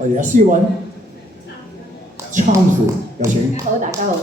我哋阿思韻參父，有請。好，大家好。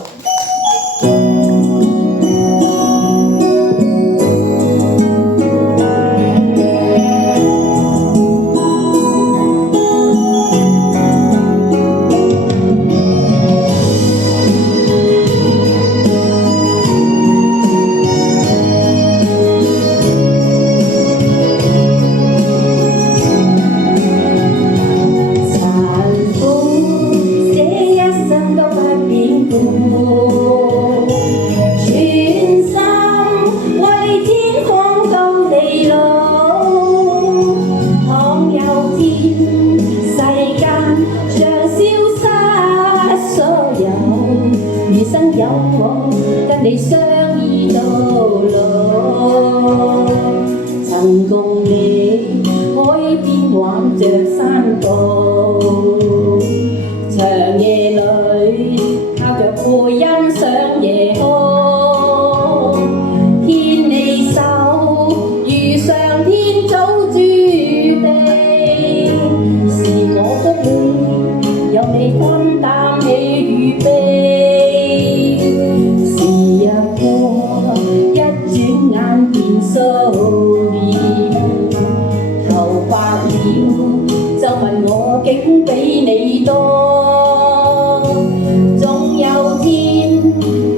有我跟你相依到老，曾共你海邊玩着山步，長夜裏靠着背欣賞夜空，牽你手如上天早注定，是我福氣有你分擔起與悲。頭白了就問我竟比你多，總有天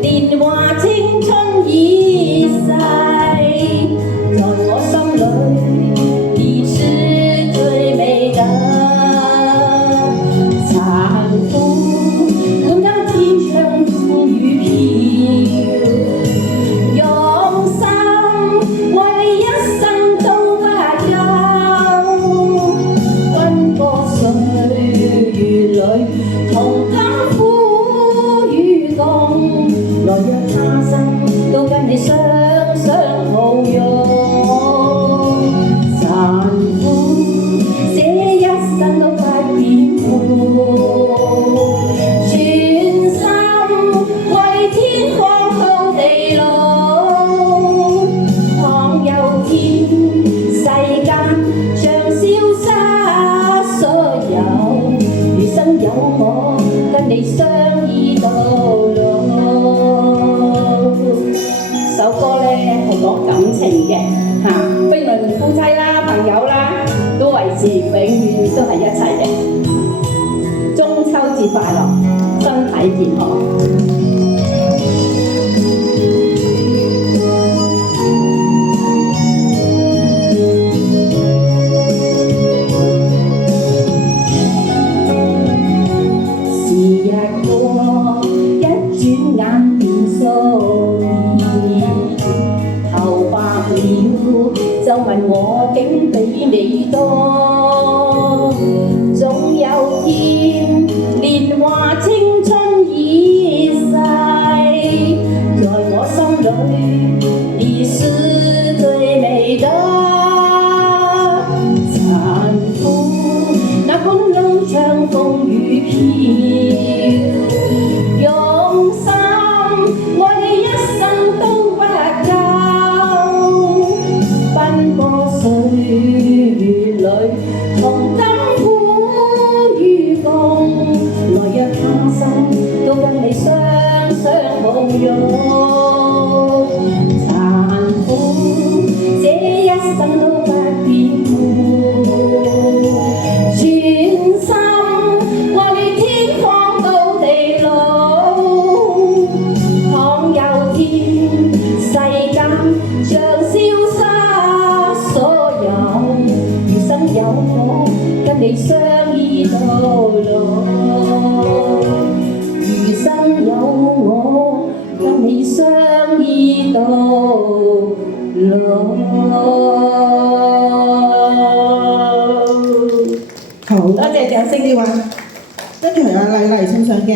年華青春已逝，在我心裏你是最美的。殘風管它天上風雨飄，用心為你一生都不休，奔波歲月裏同甘苦與共，來若他生都跟你雙雙抱擁。殘酷這一生都不變故，全心為天荒到地老。倘有天世間像消失所有，餘生有我跟你相依到老。首歌呢係講感情嘅不論夫妻啦、朋友啦，都維持永遠都係一齊嘅。中秋節快樂，身體健康。就問我竟比你多，總有天年華青春已逝，在我心裏你是最美的。殘酷那管路上風雨飄，用心愛你一生都不夠，奔波歲月裏同甘苦與共，來若他生都跟你雙雙抱擁。殘酷這一生都不變故，全心愛你天荒到地老。倘有天世間像消失所有，餘生有我跟你相依到老。餘生有我跟你相依到老。好，多謝掌聲呢位，跟住阿麗麗送上嘅。